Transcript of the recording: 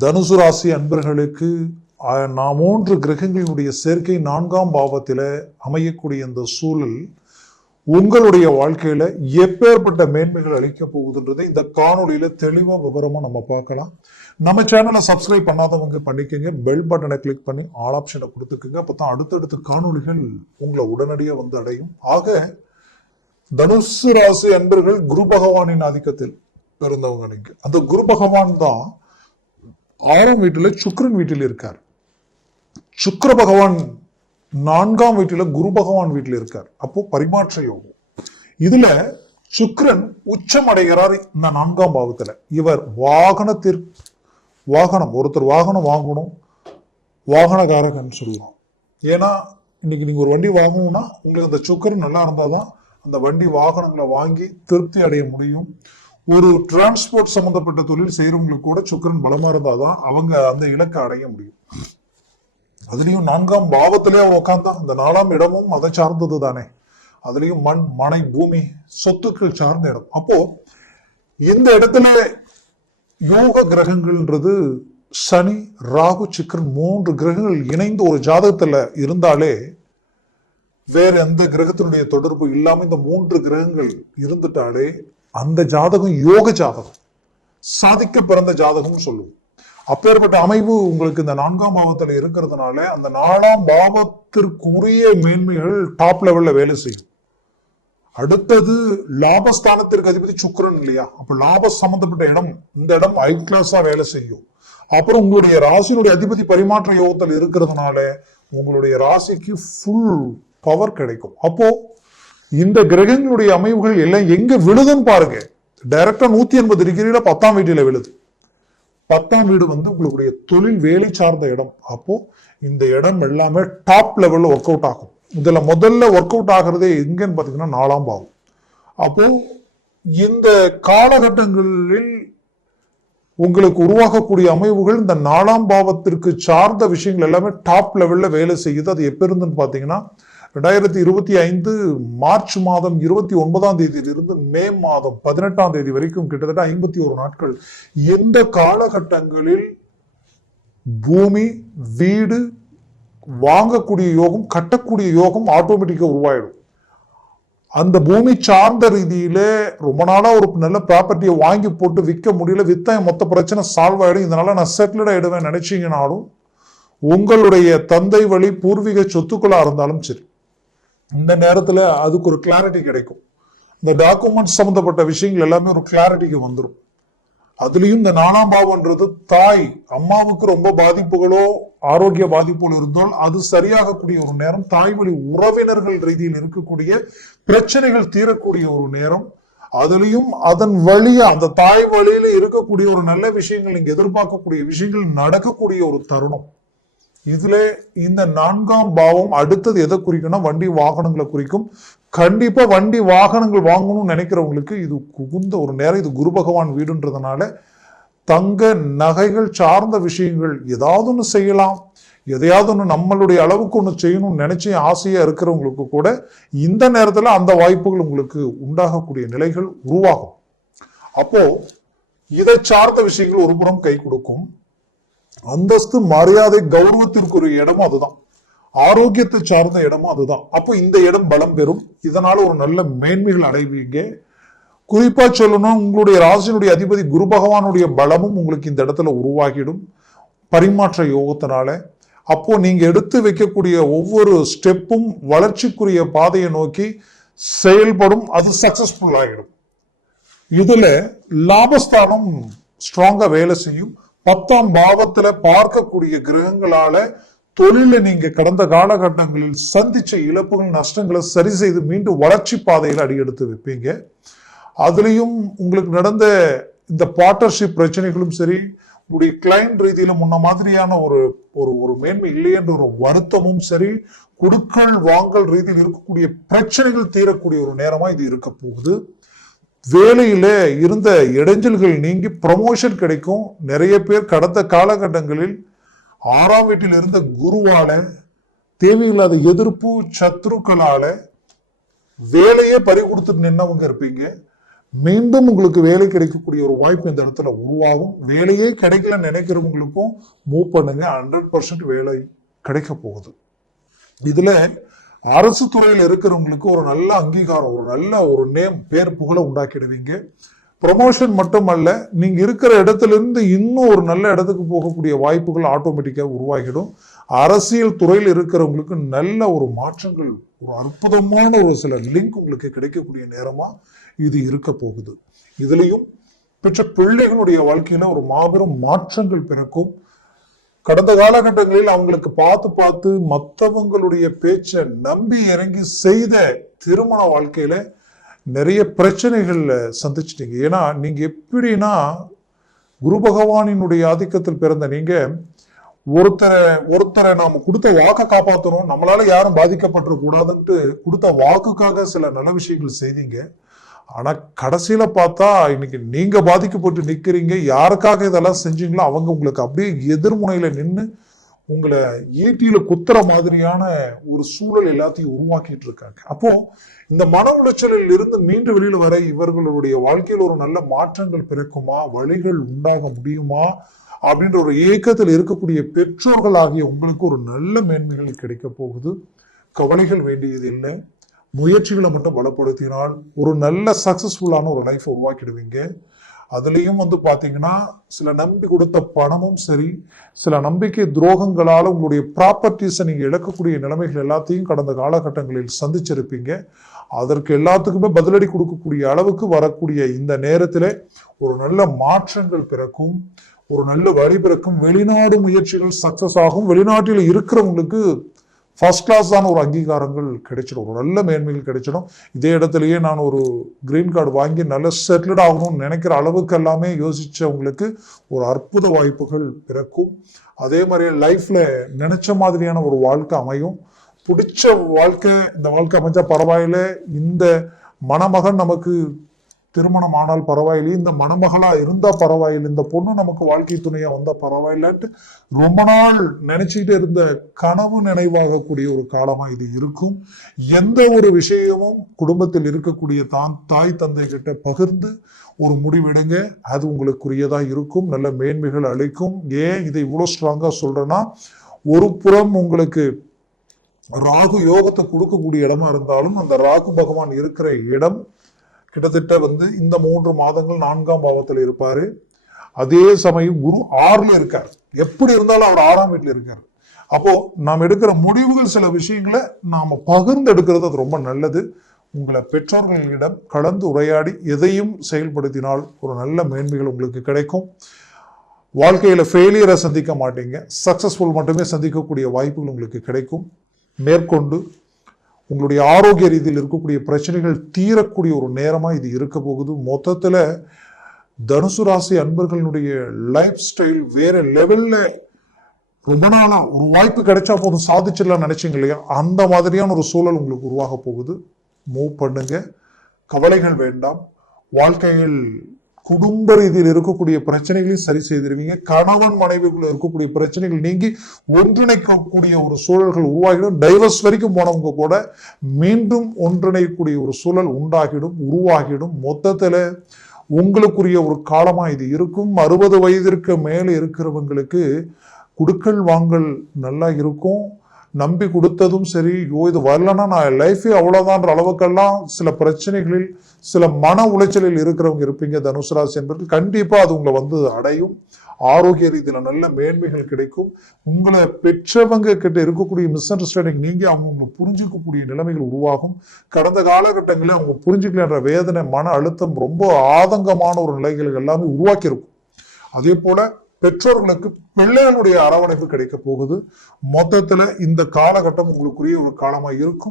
தனுசு ராசி அன்பர்களுக்கு நான் மூன்று கிரகங்களுடைய சேர்க்கை நான்காம் பாவத்தில் அமையக்கூடிய இந்த சூழல் உங்களுடைய வாழ்க்கையில் எப்பேற்பட்ட மேன்மைகள் அளிக்க போகுதுன்றதை இந்த காணொலியில் தெளிவாக விவரமாக நம்ம பார்க்கலாம். நம்ம சேனலை சப்ஸ்கிரைப் பண்ணாதவங்க பண்ணிக்கோங்க. பெல் பட்டனை கிளிக் பண்ணி ஆல் ஆப்ஷனை கொடுத்துக்கோங்க. அப்பதான் அடுத்தடுத்த காணொளிகள் உங்களை உடனடியாக வந்து அடையும். ஆக தனுசு ராசி அன்பர்கள் குரு பகவானின் ஆதிக்கத்தில் பிறந்தவங்க நீங்க. அந்த குரு பகவான் தான் ஆறாம் வீட்டில் சுக்ரன் வீட்டில் இருக்கார். சுக்கர பகவான் நான்காம் வீட்டில் குரு பகவான் வீட்டில் இருக்கார். அப்போ பரிமாற்ற யோகம். இதுல சுக்ரன் உச்சம் அடைகிறார் இந்த நான்காம் பாவத்தில். இவர் வாகனத்திற்கு வாகனம் ஒருத்தர் வாகனம் வாங்கணும் வாகனகாரகன்னு சொல்லலாம் ஏன்னா இன்னைக்கு நீங்கள் ஒரு வண்டி வாங்கணும்னா உங்களுக்கு அந்த சுக்கரன் நல்லா இருந்தால் தான் அந்த வண்டி வாகனங்களை வாங்கி திருப்தி அடைய முடியும். ஒரு டிரான்ஸ்போர்ட் சம்பந்தப்பட்ட தொழில் செய்யறவங்களுக்கு கூட சுக்கரன் பலமா இருந்தாதான் அவங்க அந்த இலக்கை அடைய முடியும். அதுலயும் நான்காம் பாவத்திலே அவன் உட்கார்ந்தான் அந்த நாலாம் இடமும் அதை சார்ந்தது தானே. அதுலயும் மண் மனை பூமி சொத்துக்கள் சார்ந்த இடம். அப்போ இந்த இடத்துல யோக கிரகங்கள்ன்றது சனி ராகு சுக்கிரன் மூன்று கிரகங்கள் இணைந்து ஒரு ஜாதகத்துல இருந்தாலே வேற எந்த கிரகத்தினுடைய தொடர்பு இல்லாம இந்த மூன்று கிரகங்கள் இருந்துட்டாலே அந்த ஜாதகம் யோக ஜாதகம். சாதிக்க பிறந்த ஜாதகம்னு சொல்லுவோம். அப்பேற்பட்ட அமைவு உங்களுக்கு இந்த நான்காம் பாவத்துல இருக்கிறதுனால அந்த நாலாம் பாவத்திற்குரிய மேன்மைகள் டாப் லெவல்ல வேலை செய்யும். அடுத்தது லாபஸ்தானத்திற்கு அதிபதி சுக்கிரன் இல்லையா? அப்ப லாப சம்பந்தப்பட்ட இடம் இந்த இடம் ஐ கிளாஸா வேலை செய்யும். அப்புறம் உங்களுடைய ராசியினுடைய அதிபதி பரிமாற்ற யோகத்தில் இருக்கிறதுனால உங்களுடைய ராசிக்கு ஃபுல் பவர் கிடைக்கும். அப்போ இந்த கிரகங்களுடைய அமைவுகள் எல்லாம் எங்க விழுதுன்னு பாருங்க. டைரக்டா நூத்தி எண்பது டிகிரியில பத்தாம் வீட்டில விழுது. பத்தாம் வீடு வந்து உங்களுடைய தொழில் வேலை சார்ந்த இடம். அப்போ இந்த இடம் எல்லாமே டாப் லெவல்ல ஒர்க் அவுட் ஆகும். இதுல முதல்ல ஒர்க் அவுட் ஆகுறதே எங்கன்னு பாத்தீங்கன்னா நாலாம் பாவம். அப்போ இந்த காலகட்டங்களில் உங்களுக்கு உருவாகக்கூடிய அமைவுகள் இந்த நாலாம் பாவத்திற்கு சார்ந்த விஷயங்கள் எல்லாமே டாப் லெவல்ல வேலை செய்யுது. அது எப்ப இருந்துன்னு பாத்தீங்கன்னா ரெண்டாயிரத்தி இருபத்தி ஐந்து மார்ச் மாதம் இருபத்தி ஒன்பதாம் தேதியிலிருந்து மே மாதம் பதினெட்டாம் தேதி வரைக்கும் கிட்டத்தட்ட ஐம்பத்தி ஒரு நாட்கள். எந்த காலகட்டங்களில் பூமி வீடு வாங்கக்கூடிய யோகம் கட்டக்கூடிய யோகம் ஆட்டோமேட்டிக்காக உருவாயிடும். அந்த பூமி சார்ந்த ரீதியிலே ரொம்ப நாளாக ஒரு நல்ல ப்ராப்பர்ட்டியை வாங்கி போட்டு விற்க முடியல வித்தா மொத்த பிரச்சனை சால்வ் ஆகிடும் இதனால நான் செட்டில்ட் ஆகிடுவேன் நினைச்சீங்கனாலும் உங்களுடைய தந்தை வழி பூர்வீக சொத்துக்களாக இருந்தாலும் சரி இந்த நேரத்துல அதுக்கு ஒரு கிளாரிட்டி கிடைக்கும். இந்த டாக்குமெண்ட்ஸ் சம்பந்தப்பட்ட விஷயங்கள் எல்லாமே ஒரு கிளாரிட்டிக்கு வந்துடும் அதுலயும் இந்த நாலாம் பாவம்ன்றது தாய் அம்மாவுக்கு ரொம்ப பாதிப்புகளோ ஆரோக்கிய பாதிப்புகள் இருந்தால் அது சரியாகக்கூடிய ஒரு நேரம் தாய் வழி உறவினர்கள் ரீதியில் இருக்கக்கூடிய பிரச்சனைகள் தீரக்கூடிய ஒரு நேரம். அதுலயும் அதன் வழியா அந்த தாய் வழியில இருக்கக்கூடிய ஒரு நல்ல விஷயங்கள் நீங்க எதிர்பார்க்கக்கூடிய விஷயங்கள் நடக்கக்கூடிய ஒரு தருணம். இதுல இந்த நான்காம் பாவம் அடுத்தது எதை குறிக்கும்னா வண்டி வாகனங்களை குறிக்கும். கண்டிப்பா வண்டி வாகனங்கள் வாங்கணும்னு நினைக்கிறவங்களுக்கு இது குகுந்த ஒரு நேரம் இது குரு பகவான் வீடுன்றதுனால தங்க நகைகள் சார்ந்த விஷயங்கள் ஏதாவது ஒன்று செய்யலாம். எதையாவது ஒன்று நம்மளுடைய அளவுக்கு ஒன்று செய்யணும்னு நினச்சி ஆசையாக இருக்கிறவங்களுக்கு கூட இந்த நேரத்தில் அந்த வாய்ப்புகள் உங்களுக்கு உண்டாகக்கூடிய நிலைகள் உருவாகும். அப்போ இதை சார்ந்த விஷயங்கள் ஒரு புறம் கை கொடுக்கும். அந்தஸ்து மரியாதை கௌரவத்திற்குரிய இடமும் அதுதான். ஆரோக்கியத்தை சார்ந்த இடமும் அதுதான். அப்போ இந்த இடம் பலம் பெறும். இதனால ஒரு நல்ல மேன்மைகள் அடைவீங்க. குறிப்பா சொல்லணும் உங்களுடைய ராசினுடைய அதிபதி குரு பகவானுடைய பலமும் உங்களுக்கு இந்த இடத்துல உருவாகிடும். பரிமாற்ற யோகத்தினால. அப்போ நீங்க எடுத்து வைக்கக்கூடிய ஒவ்வொரு ஸ்டெப்பும் வளர்ச்சிக்குரிய பாதையை நோக்கி செயல்படும். அது சக்சஸ்ஃபுல் ஆகிடும் இதுல லாபஸ்தானம் ஸ்ட்ராங்கா வேலை செய்யும். பத்தாம் பாவத்துல பார்க்கக்கூடிய கிரகங்களால தொழில நீங்க கடந்த காலகட்டங்களில் சந்திச்ச இழப்புகள் நஷ்டங்களை சரி செய்து மீண்டும் வளர்ச்சி பாதையில் அடியெடுத்து வைப்பீங்க. அதுலயும் உங்களுக்கு நடந்த இந்த பார்ட்னர்ஷிப் பிரச்சனைகளும் சரி உங்களுடைய கிளைண்ட் ரீதியில முன்ன மாதிரியான ஒரு ஒரு ஒரு மேன்மை இல்லை என்ற ஒரு வருத்தமும் சரி குடுக்கல் வாங்கல் ரீதியில் இருக்கக்கூடிய பிரச்சனைகள் தீரக்கூடிய ஒரு நேரமா இது இருக்க போகுது. வேலையில் இருந்த இடைஞ்சல்கள் நீங்கி ப்ரமோஷன் கிடைக்கும். நிறைய பேர் கடந்த காலகட்டங்களில் ஆறாம் வீட்டில் இருந்த குருவால் தேவையில்லாத எதிர்ப்பு சத்ருக்களால் வேலையே பறி கொடுத்துட்டு நின்னவங்க இருப்பீங்க. மீண்டும் உங்களுக்கு வேலை கிடைக்கக்கூடிய ஒரு வாய்ப்பு இந்த இடத்துல உருவாகும். வேலையே கிடைக்கல நினைக்கிறவங்களுக்கும் மூவ் பண்ணுங்க. ஹண்ட்ரட் பர்சன்ட் வேலை கிடைக்க போகுது. இதில் அரசு துறையில் இருக்கிறவங்களுக்கு ஒரு நல்ல அங்கீகாரம் ஒரு நல்ல ஒரு நேம் பேர் புகழை உண்டாக்கிடுவீங்க. ப்ரொமோஷன் மட்டுமல்ல நீங்க இருக்கிற இடத்துல இருந்து இன்னும் ஒரு நல்ல இடத்துக்கு போகக்கூடிய வாய்ப்புகள் ஆட்டோமேட்டிக்காக உருவாகிடும். அரசியல் துறையில் இருக்கிறவங்களுக்கு நல்ல ஒரு மாற்றங்கள் ஒரு அற்புதமான ஒரு சில லிங்க் உங்களுக்கு கிடைக்கக்கூடிய நேரமா இது இருக்க போகுது. இதுலயும் பெற்ற பிள்ளைகளுடைய வாழ்க்கையில ஒரு மாபெரும் மாற்றங்கள் பிறக்கும். கடந்த காலகட்டங்களில் அவங்களுக்கு பார்த்து பார்த்து மற்றவங்களுடைய பேச்சை நம்பி இறங்கி செய்த திருமண வாழ்க்கையில நிறைய பிரச்சனைகள்ல சந்திச்சிட்டீங்க. ஏன்னா நீங்க எப்படின்னா குரு பகவானினுடைய ஆதிக்கத்தில் பிறந்த நீங்க ஒருத்தரை ஒருத்தரை நாம கொடுத்த வாக்கை காப்பாற்றணும் நம்மளால யாரும் பாதிக்கப்பட்டுற கூடாதுன்ட்டு கொடுத்த வாக்குக்காக சில நல்ல விஷயங்கள் செய்தீங்க. ஆனால் கடைசியில் பார்த்தா இன்னைக்கு நீங்கள் பாதிக்கப்பட்டு நிற்கிறீங்க யாருக்காக இதெல்லாம் செஞ்சீங்களோ அவங்க உங்களுக்கு அப்படியே எதிர்முனையில் நின்று உங்களை ஏடியில் குத்துற மாதிரியான ஒரு சூழல் எல்லாத்தையும் உருவாக்கிட்டு இருக்காங்க. அப்போ இந்த மன உளைச்சலில் இருந்து மீண்டு வெளியில் வர இவர்களுடைய வாழ்க்கையில் ஒரு நல்ல மாற்றங்கள் பிறக்குமா? வழிகள் உண்டாக முடியுமா? அப்படின்ற ஒரு ஏக்கத்தில் இருக்கக்கூடிய பெற்றோர்கள் ஆகிய உங்களுக்கு ஒரு நல்ல மேன்மைகள் கிடைக்க போகுது. கவலைகள் வேண்டியது இல்லை. முயற்சிகளை மட்டும் பலப்படுத்தினால் ஒரு நல்ல சக்சஸ்ஃபுல்லான ஒரு லைஃப் உருவாக்கிடுவீங்க. அதுலேயும் வந்து பார்த்தீங்கன்னா சில நம்பி கொடுத்த பணமும் சரி சில நம்பிக்கை துரோகங்களால் உங்களுடைய ப்ராப்பர்ட்டிஸை நீங்கள் இழக்கக்கூடிய நிலைமைகள் எல்லாத்தையும் கடந்த காலகட்டங்களில் சந்திச்சிருப்பீங்க. அதற்கு எல்லாத்துக்குமே பதிலடி கொடுக்கக்கூடிய அளவுக்கு வரக்கூடிய இந்த நேரத்தில் ஒரு நல்ல மாற்றங்கள் பிறக்கும் ஒரு நல்ல வழி பிறக்கும். வெளிநாடு முயற்சிகள் சக்சஸ் ஆகும். வெளிநாட்டில் இருக்கிறவங்களுக்கு ஃபர்ஸ்ட் தான் ஒரு அங்கீகாரங்கள் கிடைச்சிடும். ஒரு நல்ல மேன்மைகள் கிடைச்சிடும். இதே இடத்துலையே நான் ஒரு கிரீன் கார்டு வாங்கி நல்ல செட்டில்ட் ஆகணும்னு நினைக்கிற அளவுக்கு எல்லாமே யோசித்தவங்களுக்கு ஒரு அற்புத வாய்ப்புகள் பிறக்கும். அதே மாதிரி லைஃப்பில் நினைச்ச மாதிரியான ஒரு வாழ்க்கை அமையும். பிடிச்ச வாழ்க்கை இந்த வாழ்க்கை அமைஞ்சால் பரவாயில்ல. இந்த மணமகன் நமக்கு திருமணம் ஆனால் பரவாயில்லை. இந்த மணமகளா இருந்தா பரவாயில்லை. இந்த பொண்ணு நமக்கு வாழ்க்கை துணையா வந்தா பரவாயில்லன்ட்டு ரொம்ப நாள் நினைச்சுக்கிட்டு இருந்த கனவு நினைவாகக்கூடிய ஒரு காலமா இது இருக்கும். எந்த ஒரு விஷயமும் குடும்பத்தில் இருக்கக்கூடிய தான் தாய் தந்தை கிட்ட பகிர்ந்து ஒரு முடிவெடுங்க அது உங்களுக்குரியதா இருக்கும். நல்ல மேன்மைகள் அளிக்கும். ஏன் இதை இவ்வளவு ஸ்ட்ராங்கா சொல்றேன்னா ஒரு புறம் உங்களுக்கு ராகு யோகத்தை கொடுக்கக்கூடிய இடமா இருந்தாலும் அந்த ராகு பகவான் இருக்கிற இடம் கிட்டத்தட்ட வந்து இந்த மூன்று மாதங்கள் நான்காம் பாவத்தில் இருப்பார். அதே சமயம் குரு ஆறில் இருக்கார். எப்படி இருந்தாலும் அவர் ஆறாம் வீட்டில் இருக்கார். அப்போ நாம் எடுக்கிற முடிவுகள் சில விஷயங்களை நாம் பகிர்ந்து எடுக்கிறது அது ரொம்ப நல்லது. உங்களை பெற்றோர்களிடம் கலந்து உரையாடி எதையும் செயல்படுத்தினால் ஒரு நல்ல மேன்மைகள் உங்களுக்கு கிடைக்கும். வாழ்க்கையில் ஃபெயிலியரை சந்திக்க மாட்டீங்க. சக்சஸ்ஃபுல் மட்டுமே சந்திக்கக்கூடிய வாய்ப்புகள் உங்களுக்கு கிடைக்கும். மேற்கொண்டு உங்களுடைய ஆரோக்கிய ரீதியில் இருக்கக்கூடிய பிரச்சனைகள் தீரக்கூடிய ஒரு நேரமாக இது இருக்க போகுது. மொத்தத்தில் தனுசு ராசி அன்பர்களுடைய லைஃப் ஸ்டைல் வேற லெவலில் ரொம்ப நாளாக ஒரு வாய்ப்பு கிடைச்சா போதும் சாதிச்சிடலாம் நினைச்சிங்க இல்லையா? அந்த மாதிரியான ஒரு சூழல் உங்களுக்கு உருவாக போகுது. மூவ் பண்ணுங்க. கவலைகள் வேண்டாம். வாழ்க்கையில் குடும்ப ரீதியில் இருக்கக்கூடிய பிரச்சனைகளையும் சரி செய்திருவீங்க கணவன் மனைவிக்குள்ள இருக்கக்கூடிய பிரச்சனைகள் நீங்கி ஒன்றிணைக்கக்கூடிய ஒரு சூழல்கள் உருவாகிடும். டைவர்ஸ் வரைக்கும் போனவங்க கூட மீண்டும் ஒன்றிணைக்கக்கூடிய ஒரு சூழல் உண்டாகிடும் உருவாகிடும். மொத்தத்தில் உங்களுக்குரிய ஒரு காலமாக இது இருக்கும். அறுபது வயதிற்கு மேலே இருக்கிறவங்களுக்கு குடுக்கல் வாங்கல் நல்லா இருக்கும். நம்பி கொடுத்ததும் சரி ஐயோ இது வரலன்னா நான் லைஃபே அவ்வளோதான்ற அளவுக்கெல்லாம் சில பிரச்சனைகளில் சில மன உளைச்சலில் இருக்கிறவங்க இருப்பீங்க தனுசு ராசி என்பது கண்டிப்பாக அது உங்களை வந்து அடையும். ஆரோக்கிய ரீதியில் நல்ல மேன்மைகள் கிடைக்கும். உங்களை பெற்றவங்க கிட்ட இருக்கக்கூடிய மிஸ் அண்டர்ஸ்டாண்டிங் நீங்கள் அவங்க உங்களை புரிஞ்சுக்கக்கூடிய நிலைமைகள் உருவாகும். கடந்த காலகட்டங்களில் அவங்க புரிஞ்சுக்கலன்ற வேதனை மன அழுத்தம் ரொம்ப ஆதங்கமான ஒரு நிலைகள் எல்லாமே உருவாக்கியிருக்கும். அதே போல் பெற்றோர்களுக்கு பிள்ளைகளுடைய அரவணைப்பு கிடைக்க போகுது. மொத்தத்துல இந்த காலகட்டம் உங்களுக்குரிய ஒரு காலமா இருக்கும்.